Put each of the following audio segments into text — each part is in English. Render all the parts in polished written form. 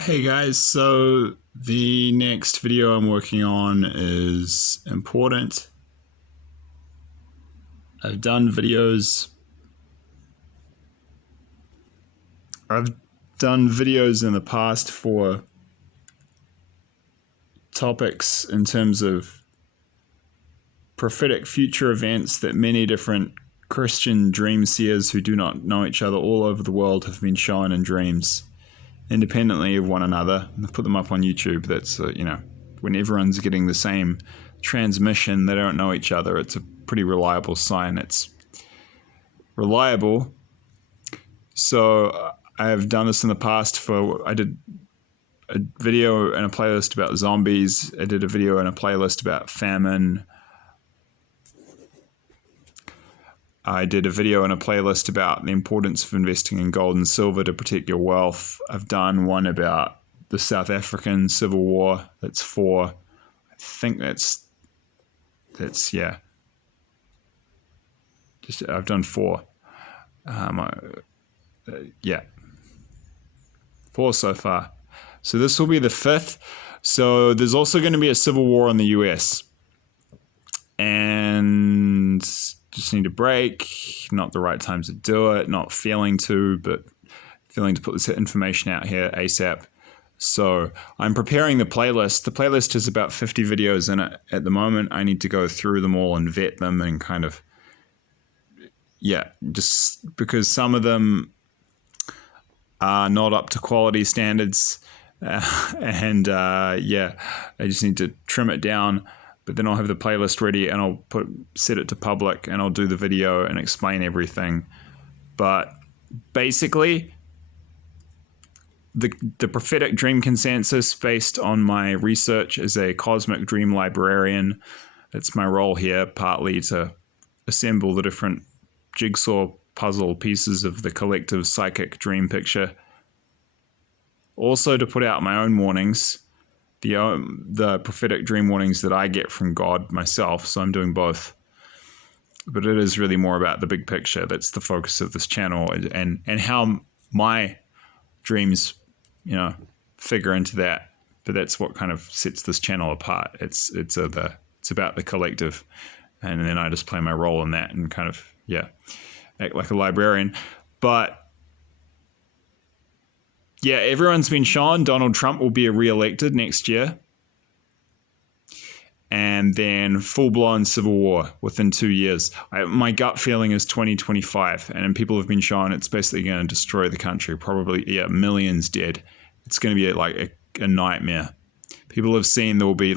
Hey guys, so the next video I'm working on is important. I've done videos. I've done videos in the past for topics in terms of prophetic future events that many different Christian dream seers who do not know each other all over the world have been shown in dreams independently of one another. I've put them up on YouTube. That's, when everyone's getting the same transmission, they don't know each other. It's a pretty reliable sign. It's reliable. So I have done this in the past I did a video and a playlist about zombies. I did a video and a playlist about famine. I did a video and a playlist about the importance of investing in gold and silver to protect your wealth. I've done one about the South African Civil War. That's 4. I think that's yeah. I've done 4. Yeah. 4 so far. So this will be the 5th. So there's also going to be a civil war in the US. And just need a break, not the right time to do it, not feeling to, but feeling to put this information out here ASAP. So I'm preparing the playlist. The playlist has about 50 videos in it at the moment. I need to go through them all and vet them and kind of, just because some of them are not up to quality standards. I just need to trim it down. But then I'll have the playlist ready and I'll set it to public and I'll do the video and explain everything. But basically, the prophetic dream consensus based on my research as a cosmic dream librarian. It's my role here, partly to assemble the different jigsaw puzzle pieces of the collective psychic dream picture. Also to put out my own warnings. The prophetic dream warnings that I get from God myself, so I'm doing both. But it is really more about the big picture. That's the focus of this channel, and how my dreams, figure into that. But that's what kind of sets this channel apart. It's about the collective, and then I just play my role in that and kind of act like a librarian. But everyone's been shown Donald Trump will be re-elected next year. And then full-blown civil war within 2 years. My gut feeling is 2025. And people have been shown it's basically going to destroy the country. Probably, millions dead. It's going to be like a nightmare. People have seen there will be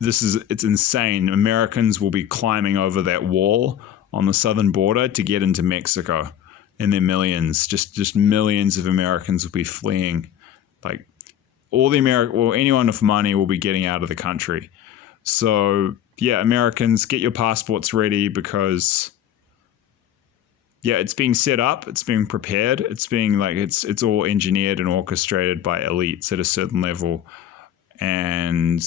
it's insane. Americans will be climbing over that wall on the southern border to get into Mexico. In their millions, just millions of Americans will be fleeing. Like anyone with money will be getting out of the country. So Americans, get your passports ready because it's being set up, it's being prepared, it's being it's all engineered and orchestrated by elites at a certain level, and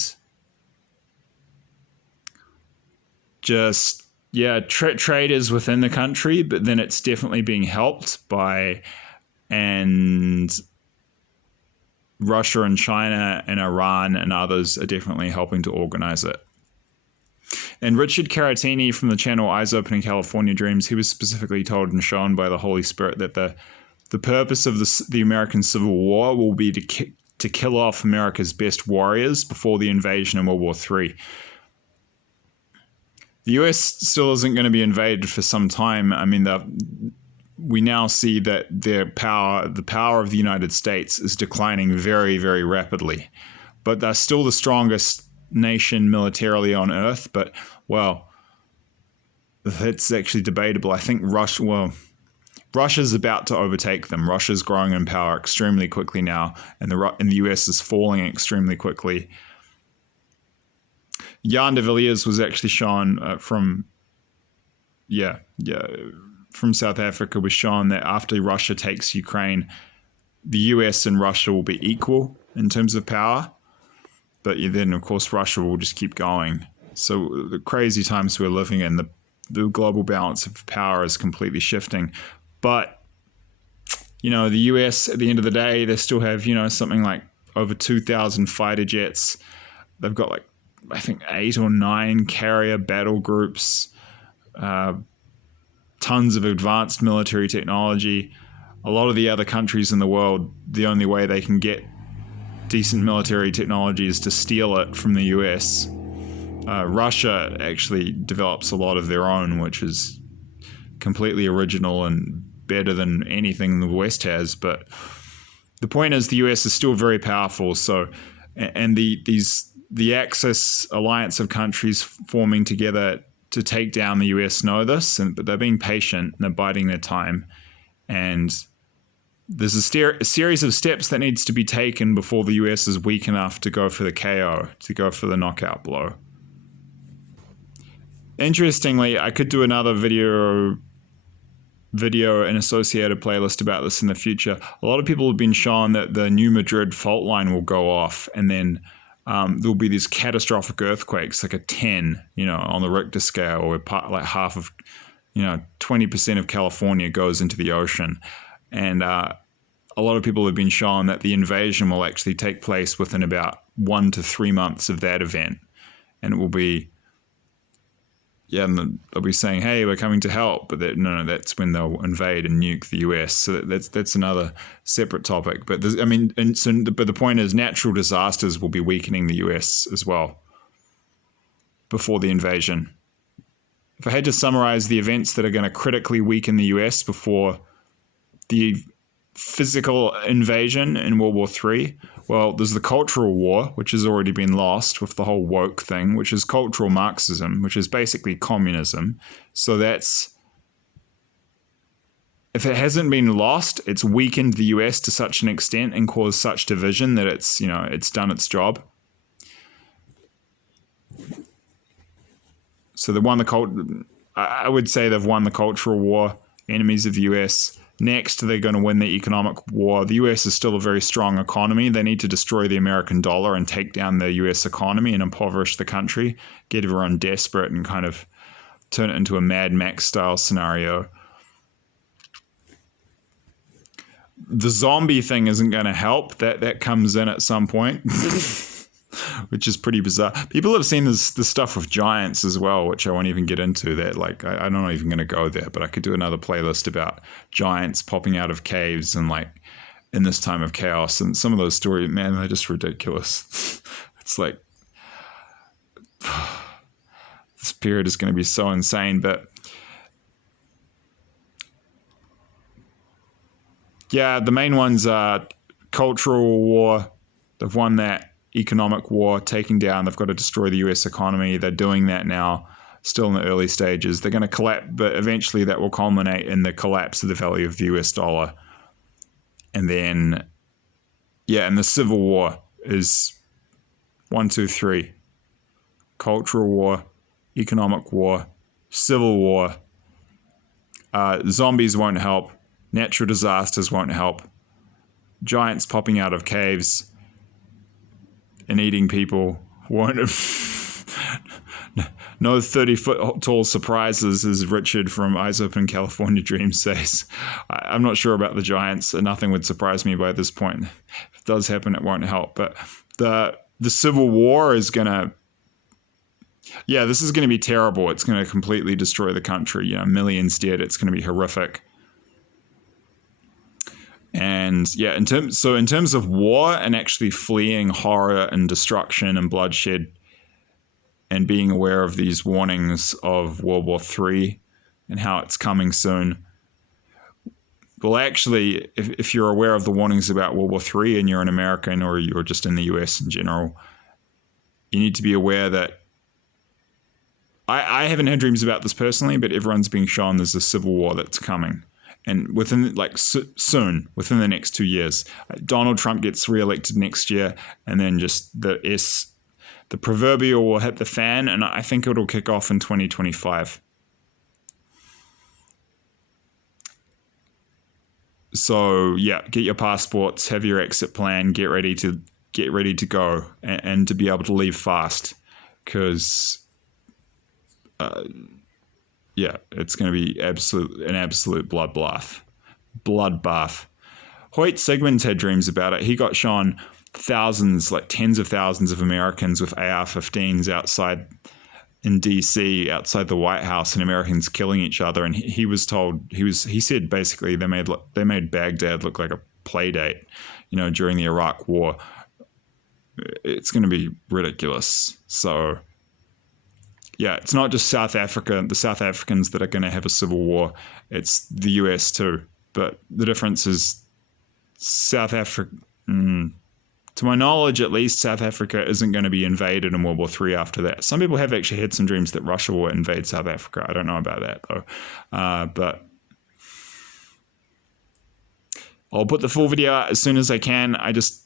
just. Trade is within the country, but then it's definitely being helped by, and Russia and China and Iran and others are definitely helping to organize it. And Richard Caratini from the channel Eyes Opening California Dreams, he was specifically told and shown by the Holy Spirit that the purpose of the American Civil War will be to kill off America's best warriors before the invasion in World War III. The US still isn't going to be invaded for some time. I mean, we now see that the power of the United States is declining very, very rapidly. But they're still the strongest nation militarily on Earth. But, it's actually debatable. I think Russia's about to overtake them. Russia's growing in power extremely quickly now, and the US is falling extremely quickly. Jan de Villiers was actually shown from South Africa, was shown that after Russia takes Ukraine, the US and Russia will be equal in terms of power. But then, of course, Russia will just keep going. So the crazy times we're living in, the global balance of power is completely shifting. But the US, at the end of the day, they still have, something like over 2,000 fighter jets. They've got like, I think 8 or 9 carrier battle groups, tons of advanced military technology. A lot of the other countries in the world, the only way they can get decent military technology is to steal it from the US. Russia actually develops a lot of their own, which is completely original and better than anything the West has. But the point is, the US is still very powerful. So, and the Axis alliance of countries forming together to take down the US know this, but they're being patient and they're biding their time. And there's a series of steps that needs to be taken before the US is weak enough to go for the KO, to go for the knockout blow. Interestingly, I could do another video and associated playlist about this in the future. A lot of people have been shown that the New Madrid fault line will go off, and then there'll be these catastrophic earthquakes, like a 10, on the Richter scale, or like half of, 20% of California goes into the ocean. And a lot of people have been shown that the invasion will actually take place within about 1 to 3 months of that event. And it will be, and they'll be saying, hey, we're coming to help. But that's when they'll invade and nuke the US. So that's another separate topic. But but the point is, natural disasters will be weakening the US as well before the invasion. If I had to summarize the events that are going to critically weaken the US before the physical invasion in World War III, well, there's the cultural war, which has already been lost with the whole woke thing, which is cultural Marxism, which is basically communism. So if it hasn't been lost, it's weakened the US to such an extent and caused such division that it's done its job. So I would say they've won the cultural war, enemies of the US. Next, they're going to win the economic war. The US is still a very strong economy. They need to destroy the American dollar and take down the US economy and impoverish the country, get everyone desperate and kind of turn it into a Mad Max style scenario. The zombie thing isn't going to help. That comes in at some point, which is pretty bizarre. People have seen this stuff with giants as well, which I won't even get into. That I'm not even going to go there, but I could do another playlist about giants popping out of caves and like in this time of chaos. And some of those stories, man, they're just ridiculous. It's like this period is going to be so insane. But yeah, the main ones are cultural war. They've won that. Economic war, taking down, they've got to destroy the US economy. They're doing that now, still in the early stages. They're going to collapse, but eventually that will culminate in the collapse of the value of the US dollar. And then, and the Civil War is 1, 2, 3. Cultural war, economic war, civil war. Zombies won't help. Natural disasters won't help. Giants popping out of caves and eating people won't. No 30-foot tall surprises, as Richard from Eyes Open California Dreams says. I'm not sure about the giants. Nothing would surprise me by this point. If it does happen, it won't help. But the Civil War is going to... this is going to be terrible. It's going to completely destroy the country. Millions dead. It's going to be horrific. And in terms of war and actually fleeing horror and destruction and bloodshed and being aware of these warnings of World War III and how it's coming soon. Well, actually, if you're aware of the warnings about World War III and you're an American or you're just in the US in general, you need to be aware that I haven't had dreams about this personally, but everyone's being shown there's a civil war that's coming. And within soon, within the next 2 years, Donald Trump gets reelected next year, and then just the proverbial will hit the fan, and I think it'll kick off in 2025. So get your passports, have your exit plan, get ready to go, and to be able to leave fast, because it's going to be an absolute bloodbath. Hoyt Sigmund's had dreams about it. He got shown thousands, like tens of thousands of Americans with AR-15s outside in DC, outside the White House, and Americans killing each other. And he was told, he said basically they made Baghdad look like a play date, during the Iraq War. It's going to be ridiculous. So yeah, it's not just South Africa, the South Africans that are going to have a civil war. It's the US too. But the difference is South Africa, to my knowledge at least, South Africa isn't going to be invaded in World War III after that. Some people have actually had some dreams that Russia will invade South Africa. I don't know about that though. But I'll put the full video out as soon as I can. I just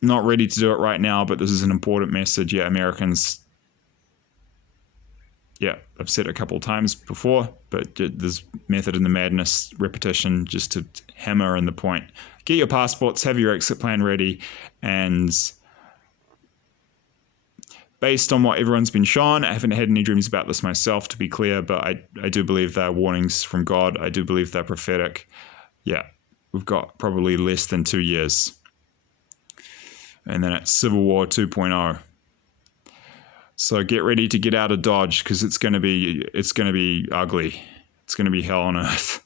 not ready to do it right now, but this is an important message. Yeah, Americans, yeah, I've said it a couple of times before, but there's method in the madness, repetition, just to hammer in the point. Get your passports, have your exit plan ready, and based on what everyone's been shown, I haven't had any dreams about this myself, to be clear, but I do believe they're warnings from God. I do believe they're prophetic. Yeah, we've got probably less than 2 years. And then it's Civil War 2.0. So get ready to get out of Dodge, because it's going to be ugly. It's going to be hell on earth.